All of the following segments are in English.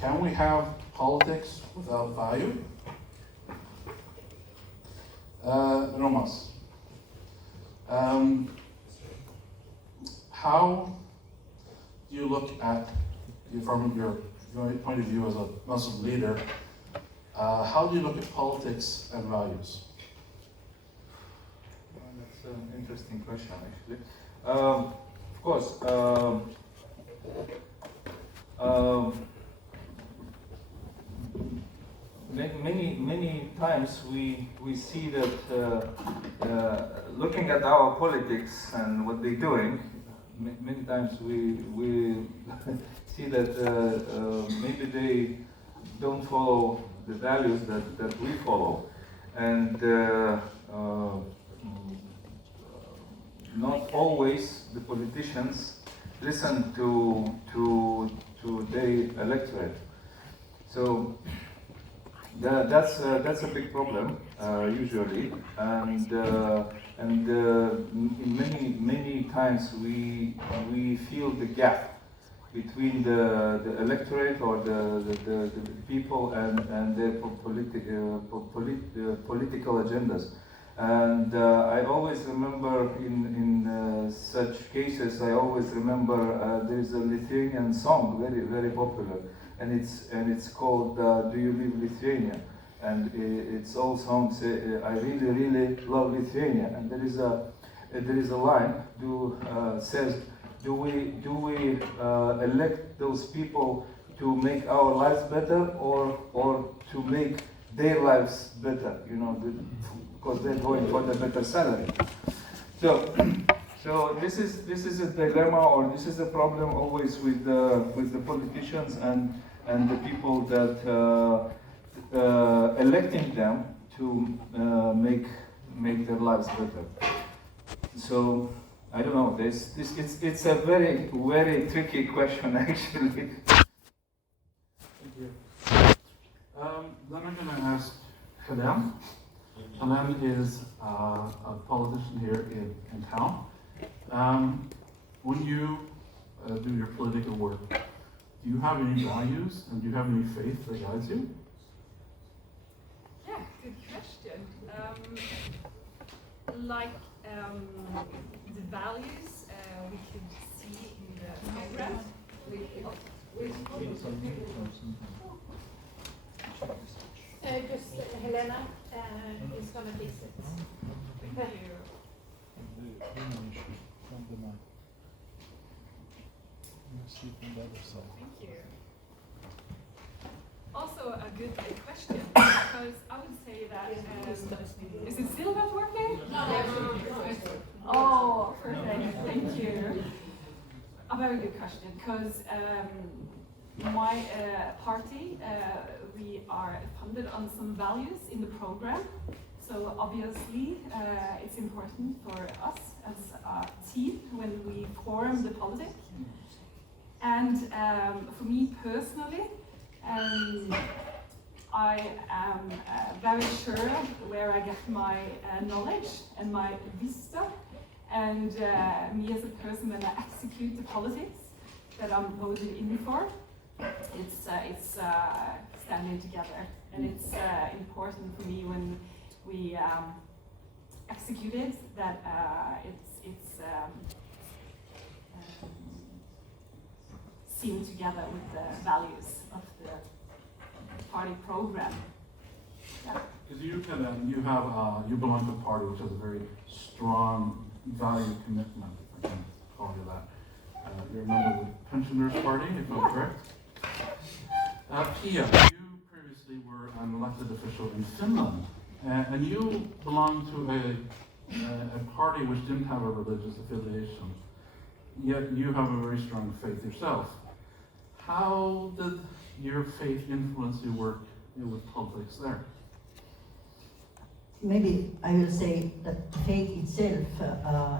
can we have politics without value? Romas. How do you look at, from your point of view as a Muslim leader, how do you look at politics and values? That's an interesting question, actually. Of course, many times we see that looking at our politics and what they're doing, many times we see that maybe they don't follow the values that we follow, and not always the politicians listen to their electorate. So that's a big problem usually, and many times we feel the gap between the electorate or the people and their political agendas. And I always remember in such cases, I always remember there is a Lithuanian song, very popular, and it's called "Do You Live Lithuania?" And it's all songs. I really love Lithuania, and there is a line says, do we elect those people to make our lives better or to make their lives better? You know, because they're going for the better salary. So this is a dilemma, or this is a problem always with the politicians and the people that electing them to make their lives better. So I don't know. It's a very tricky question, actually. Thank you. Then I'm going to ask Helen. Helen is a politician here in town. When you do your political work, do you have any values and do you have any faith that guides you? Yeah, good question. The values we could see in the program. Just Helena is going to visit. Thank you. Thank you. Also a good question, because I would say that, is it still not working? Oh, perfect, thank you. A very good question, because my party, we are funded on some values in the program. So obviously, it's important for us as a team when we form the politics. And for me personally, I am very sure where I get my knowledge and my wisdom, and me as a person when I execute the politics that I'm voted in for, it's standing together, and it's important for me when we execute it that it's seen together with the values of the party program. Yeah. Because you belong to a party which has a very strong value commitment, if I can call you that. You're a member of the Pensioners Party, if I'm correct. Pia, you previously were an elected official in Finland, and you belong to a party which didn't have a religious affiliation, yet you have a very strong faith yourself. How did your faith influence your work with politics there? Maybe I will say that faith itself,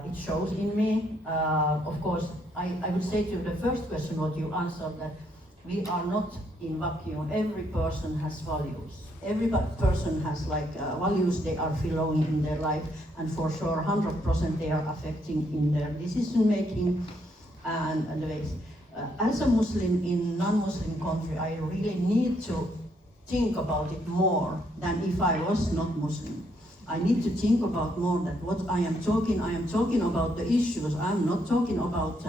it shows in me. Of course, I would say to the first question what you answered, that we are not in vacuum. Every person has values. Every person has values they are following in their life, and for sure 100% they are affecting in their decision making and the ways. as a Muslim in non-Muslim country, I really need to think about it more than if I was not Muslim. I need to think about more that what I am talking about the issues. I'm not talking about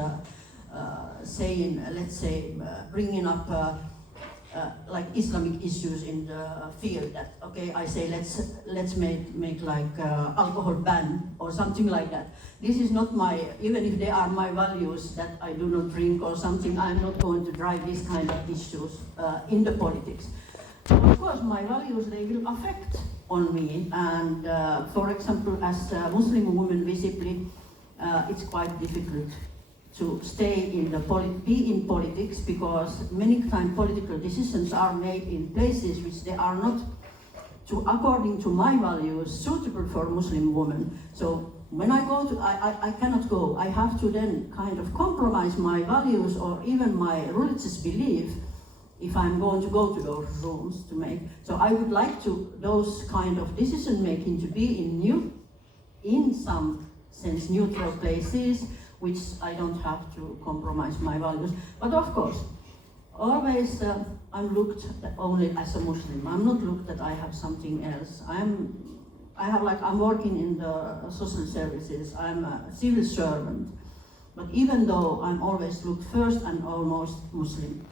saying, let's say, bringing up like Islamic issues in the field. That okay, I say let's make like alcohol ban or something like that. This is not my, even if they are my values that I do not drink or something. I'm not going to drive these kind of issues in the politics. Of course, my values, they will affect on me, and for example, as a Muslim woman, visibly, it's quite difficult to stay in be in politics, because many times political decisions are made in places which they are not, according to my values, suitable for Muslim women. So when I go to, I cannot go. I have to then kind of compromise my values or even my religious belief if I'm going to go to those rooms to make. So I would like to those kind of decision making to be in some sense neutral places, which I don't have to compromise my values. But of course, always I'm looked at only as a Muslim. I'm not looked that I have something else. I'm working in the social services. I'm a civil servant. But even though I'm always looked first and almost Muslim,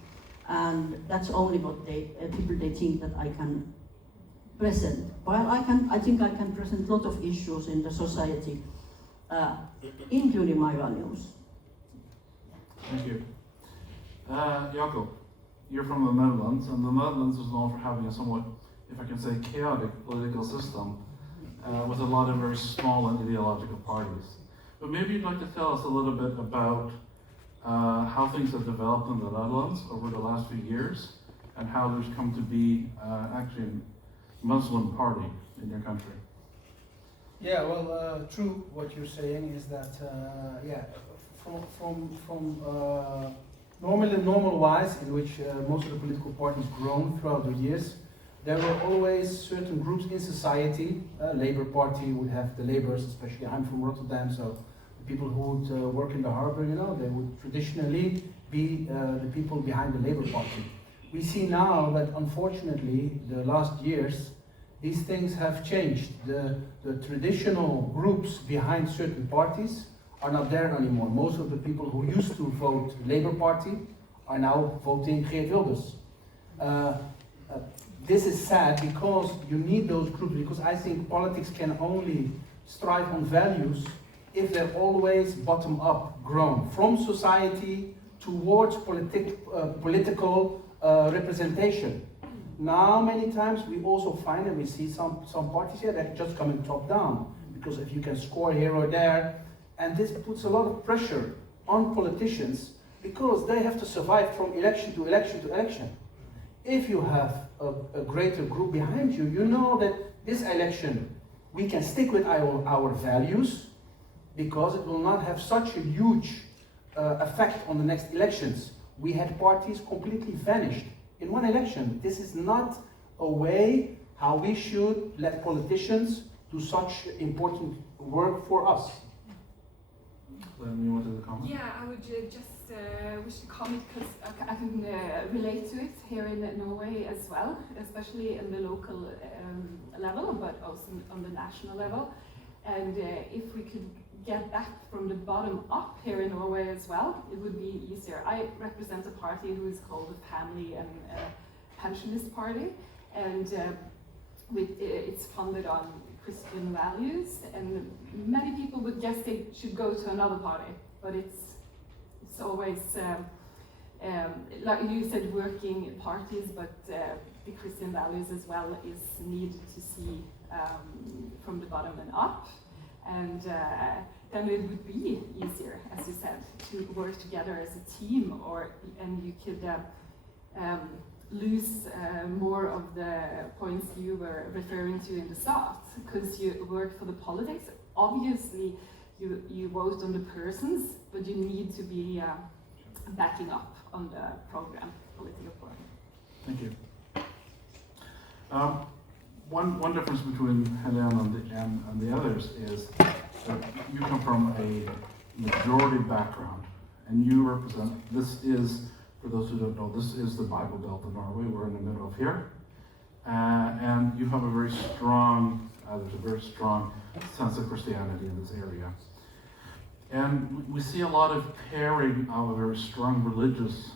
and that's only what people think that I can present. Well, I think I can present a lot of issues in the society, including my values. Thank you. Jakob, you're from the Netherlands, and the Netherlands is known for having a somewhat, if I can say, chaotic political system with a lot of very small and ideological parties. But maybe you'd like to tell us a little bit about how things have developed in the Netherlands over the last few years, and how there's come to be actually a Muslim party in your country. Yeah, well, true. What you're saying is that, from normal-wise, in which most of the political parties grown throughout the years, there were always certain groups in society. Labour Party would have the labourers, especially I'm from Rotterdam, so the people who would work in the harbour, they would traditionally be the people behind the Labour Party. We see now that, unfortunately, the last years, these things have changed. The traditional groups behind certain parties are not there anymore. Most of the people who used to vote Labour Party are now voting Geert Wilders. This is sad because you need those groups, because I think politics can only strive on values if they're always bottom-up grown, from society towards political representation. Now, many times we also find, and we see some parties here that are just coming top-down, because if you can score here or there, and this puts a lot of pressure on politicians, because they have to survive from election to election to election. If you have a greater group behind you, you know that this election we can stick with our values, because it will not have such a huge effect on the next elections. We had parties completely vanished in one election. This is not a way how we should let politicians do such important work for us. Then you wanted to comment? Yeah, I would just wish to comment, because I can relate to it here in Norway as well, especially in the local level, but also on the national level. And if we could get back from the bottom up here in Norway as well, it would be easier. I represent a party who is called the Family and Pensionist Party, and it's funded on Christian values, and many people would guess they should go to another party, but it's always, like you said, working parties, but the Christian values as well is needed to see from the bottom and up, and then it would be easier, as you said, to work together as a team, and you could lose more of the points you were referring to in the start, because you work for the politics. Obviously, you vote on the persons, but you need to be backing up on the program, political program. Thank you. One difference between Helena and the others is that you come from a majority background and you represent, this is, for those who don't know, this is the Bible Belt of Norway. We're in the middle of here. And you have a very strong, there's a very strong sense of Christianity in this area. And we see a lot of pairing of a very strong religious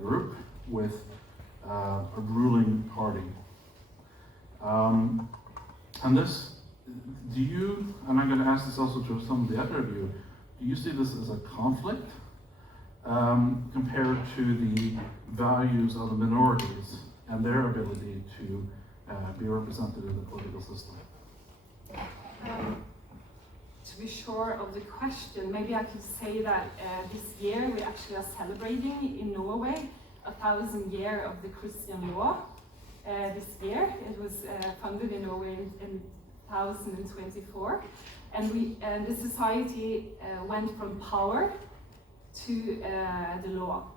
group with a ruling party. And this, do you, and I'm going to ask this also to some of the other of you, do you see this as a conflict compared to the values of the minorities and their ability to be represented in the political system? To be sure of the question, maybe I could say that this year we actually are celebrating in Norway 1,000 years of the Christian law. This year it was founded in Norway in 1024, and the society went from power to the law.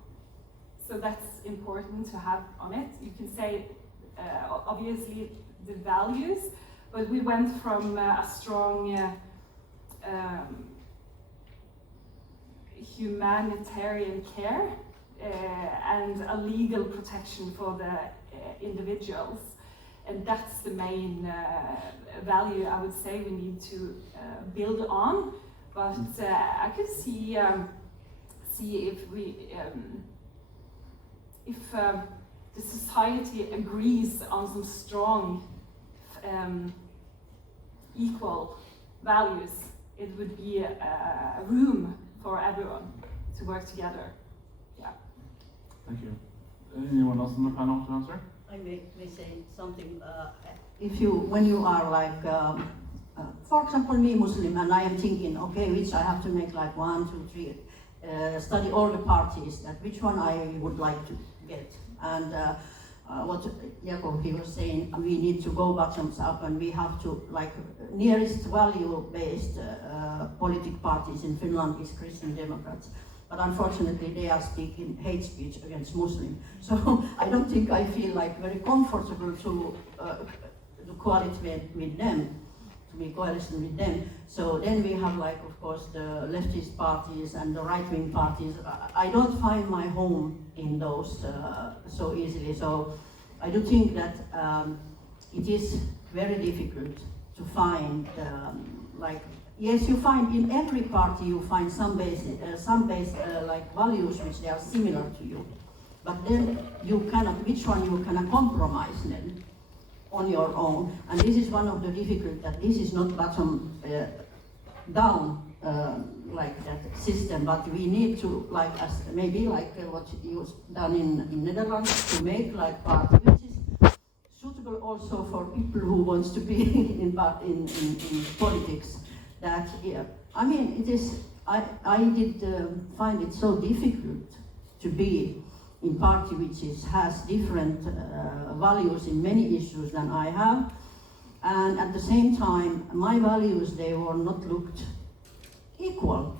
So that's important to have on it. You can say obviously the values, but we went from a strong humanitarian care and a legal protection for the individuals, and that's the main value I would say we need to build on. But I could see if we if the society agrees on some strong equal values, it would be a room for everyone to work together. Yeah. Thank you. Anyone else in the panel to answer? I may say something. When you are like, for example, me Muslim, and I am thinking, okay, which I have to make like 1, 2, 3, study all the parties, that which one I would like to get. And what Jakob, he was saying, we need to go bottoms up, and we have to, like, nearest value-based political parties in Finland is Christian Democrats. But unfortunately, they are speaking hate speech against Muslims. So I don't think I feel like very comfortable to coalition with them, to be coalition with them. So then we have, like, of course, the leftist parties and the right-wing parties. I don't find my home in those so easily. So I do think that it is very difficult to find, yes, you find in every party you find some base like values which they are similar to you, but then you cannot, which one you cannot compromise then on your own. And this is one of the difficult, that this is not bottom down like that system, but we need to, like, as maybe like what you've done in Netherlands, to make like party which is suitable also for people who wants to be in politics. That, yeah, I mean, it is, I did find it so difficult to be in party which has different values in many issues than I have, and at the same time my values, they were not looked equal.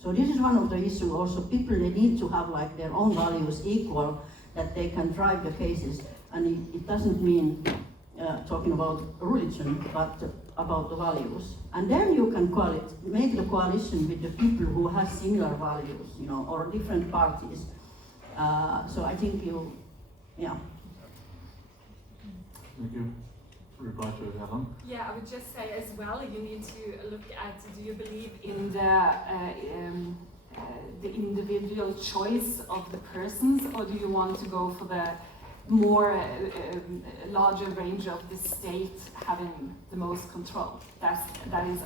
So this is one of the issues also. People, they need to have like their own values equal, that they can drive the cases, and it doesn't mean talking about religion, but about the values. And then you can make the coalition with the people who have similar values, you know, or different parties. So I think yeah. Thank you. Reply to Helen. Yeah, I would just say as well, you need to look at, do you believe in the individual choice of the persons, or do you want to go for the more larger range of the state having the most control? That is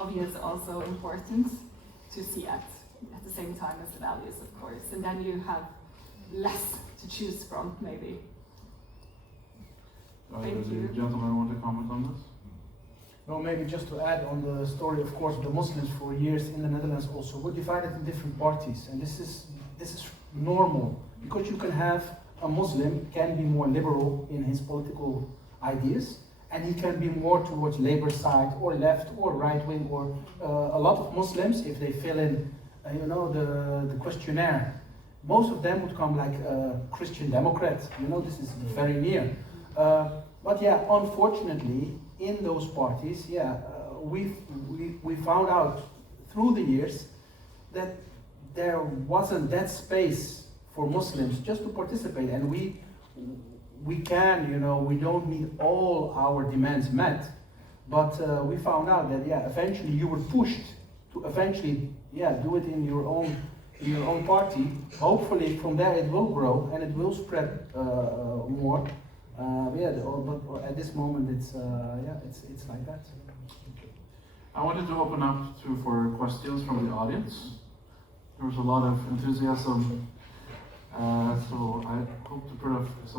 obvious, also important to see at the same time as the values, of course, and then you have less to choose from, maybe. Does the gentleman want to comment on this? No, maybe just to add on the story, of course, the Muslims for years in the Netherlands also were divided in different parties, and this is normal, because you can have a Muslim can be more liberal in his political ideas, and he can be more towards Labour side or left or right wing, or a lot of Muslims, if they fill in, the questionnaire, most of them would come like Christian Democrat. This is very near. But yeah, unfortunately, in those parties, we found out through the years that there wasn't that space for Muslims just to participate, and we can, you know, we don't need all our demands met, but we found out that eventually you were pushed to eventually do it in your own party. Hopefully from there it will grow and it will spread more. But at this moment it's like that. I wanted to open up for questions from the audience. There was a lot of enthusiasm, so I hope to put up some